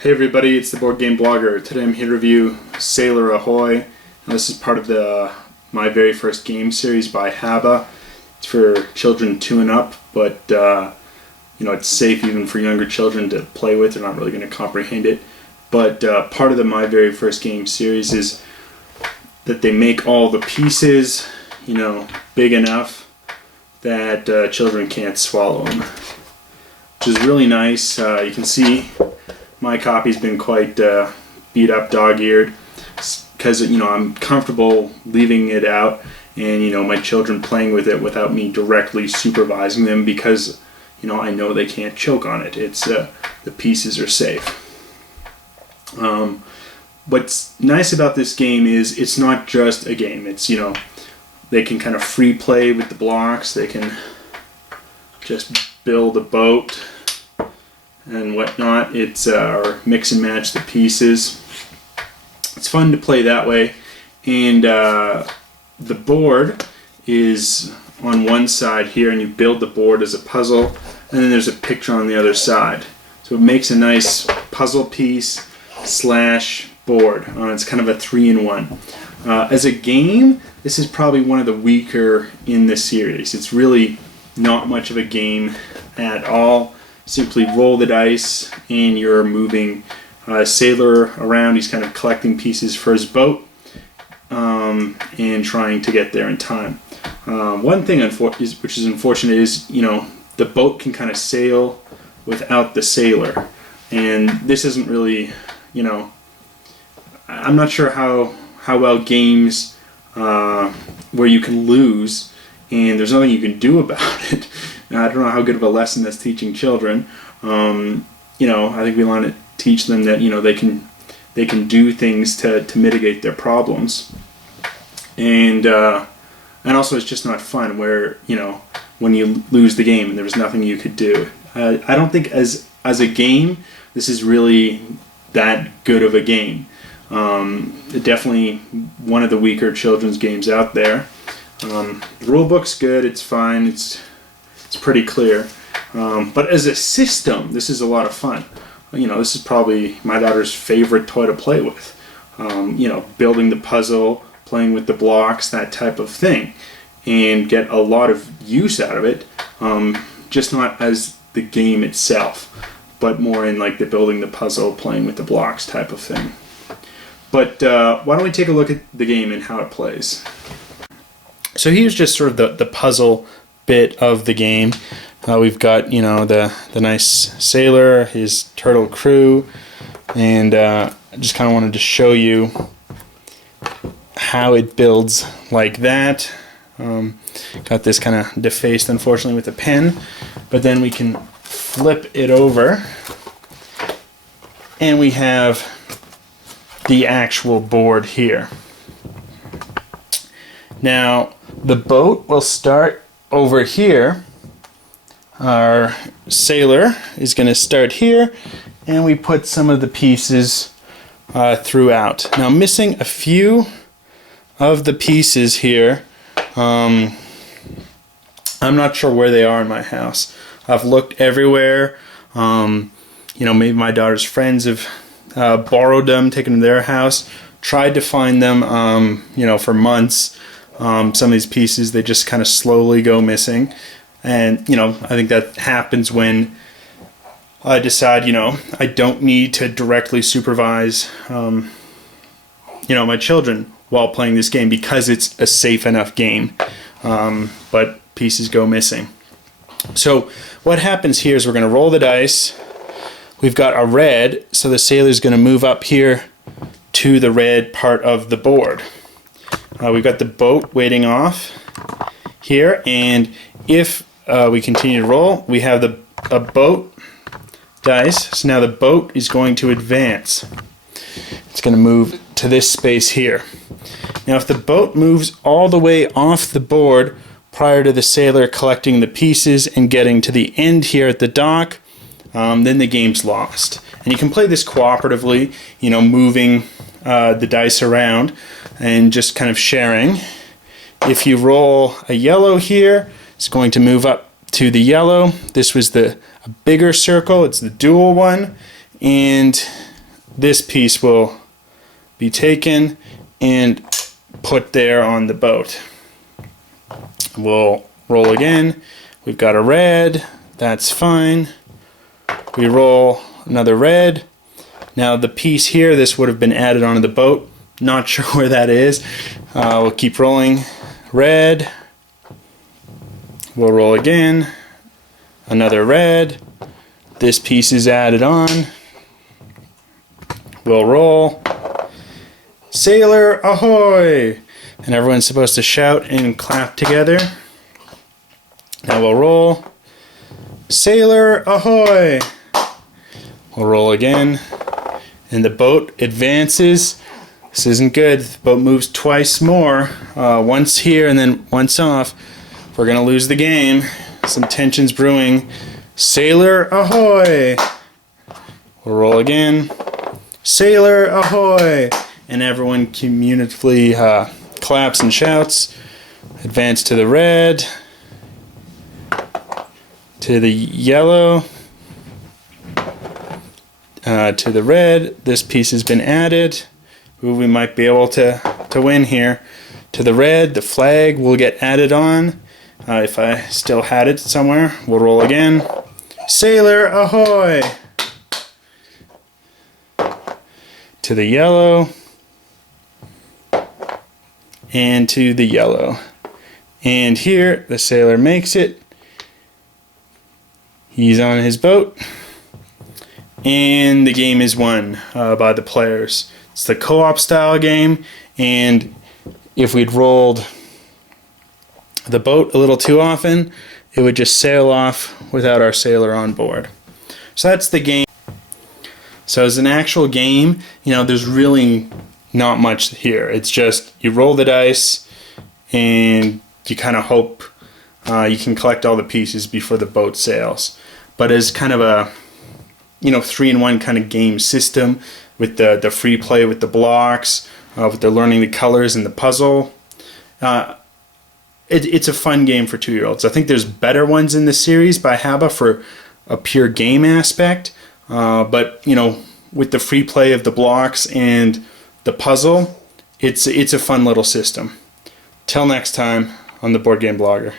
Hey everybody, it's the Board Game Blogger. Today I'm here to review Sailor Ahoy. And this is part of the My Very First Game series by HABA. It's for children 2 and up, but it's safe even for younger children to play with. They're not really going to comprehend it. But part of the My Very First Game series is that they make all the pieces, big enough that children can't swallow them, which is really nice. You can see my copy's been quite beat up, dog-eared, because I'm comfortable leaving it out and my children playing with it without me directly supervising them, because I know they can't choke on it. It's the pieces are safe. What's nice about this game is it's not just a game. It's they can kind of free play with the blocks. They can just build a boat and whatnot. It's or mix and match the pieces. It's fun to play that way. And the board is on one side here, and you build the board as a puzzle, and then there's a picture on the other side. So it makes a nice puzzle piece slash board. It's kind of a 3-in-1. As a game, this is probably one of the weaker in the series. It's really not much of a game at all. Simply roll the dice and you're moving Sailor around. He's kind of collecting pieces for his boat and trying to get there in time. One thing which is unfortunate is the boat can kind of sail without the sailor, and this isn't really I'm not sure how well games where you can lose and there's nothing you can do about it. I don't know how good of a lesson that's teaching children. I think we want to teach them that they can do things to mitigate their problems, and also it's just not fun where when you lose the game and there was nothing you could do. I don't think as a game this is really that good of a game. Definitely one of the weaker children's games out there. The rule book's good. It's fine. It's pretty clear, but as a system, this is a lot of fun. This is probably my daughter's favorite toy to play with. Building the puzzle, playing with the blocks, that type of thing, and get a lot of use out of it. Just not as the game itself, but more in like the building the puzzle, playing with the blocks type of thing. But why don't we take a look at the game and how it plays? So here's just sort of the puzzle bit of the game. We've got the nice sailor, his turtle crew, and I just kind of wanted to show you how it builds like that. Got this kind of defaced unfortunately with a pen, but then we can flip it over and we have the actual board here. Now the boat will start over here. Our sailor is going to start here, and we put some of the pieces throughout. Now missing a few of the pieces here. I'm not sure where they are in my house. I've looked everywhere. Maybe my daughter's friends have borrowed them, taken them to their house, tried to find them for months. Some of these pieces, they just kind of slowly go missing. And, I think that happens when I decide, I don't need to directly supervise, my children while playing this game because it's a safe enough game. But pieces go missing. So what happens here is we're going to roll the dice. We've got a red, so the sailor's going to move up here to the red part of the board. We've got the boat waiting off here, and if we continue to roll, we have a boat dice. So now the boat is going to advance. It's going to move to this space here. Now if the boat moves all the way off the board prior to the sailor collecting the pieces and getting to the end here at the dock, then the game's lost. And you can play this cooperatively, moving the dice around and just kind of sharing. If you roll a yellow here, it's going to move up to the yellow. This was a bigger circle, it's the dual one, and this piece will be taken and put there on the boat. We'll roll again. We've got a red. That's fine. We roll another red. Now the piece here, this would have been added onto the boat. Not sure where that is. We'll keep rolling. Red. We'll roll again. Another red. This piece is added on. We'll roll. Sailor ahoy! And everyone's supposed to shout and clap together. Now we'll roll. Sailor ahoy! We'll roll again. And the boat advances. This isn't good. The boat moves twice more. Once here and then once off. We're going to lose the game. Some tension's brewing. Sailor ahoy! We'll roll again. Sailor ahoy! And everyone communicatively claps and shouts. Advance to the red. To the yellow. To the red. This piece has been added. Ooh, we might be able to win here. To the red, the flag will get added on. If I still had it somewhere, we'll roll again. Sailor ahoy! To the yellow. And to the yellow. And here, the sailor makes it. He's on his boat. And the game is won by the players. It's the co-op style game, and if we'd rolled the boat a little too often, it would just sail off without our sailor on board. So that's the game. So as an actual game, you know, there's really not much here. It's just you roll the dice and you kind of hope you can collect all the pieces before the boat sails. But as kind of a, you know, 3-in-1 kind of game system with the free play with the blocks, with the learning the colors and the puzzle, it's a fun game for 2-year-olds. I think there's better ones in the series by HABA for a pure game aspect, but you know, with the free play of the blocks and the puzzle, it's a fun little system. Till next time on the Board Game Blogger.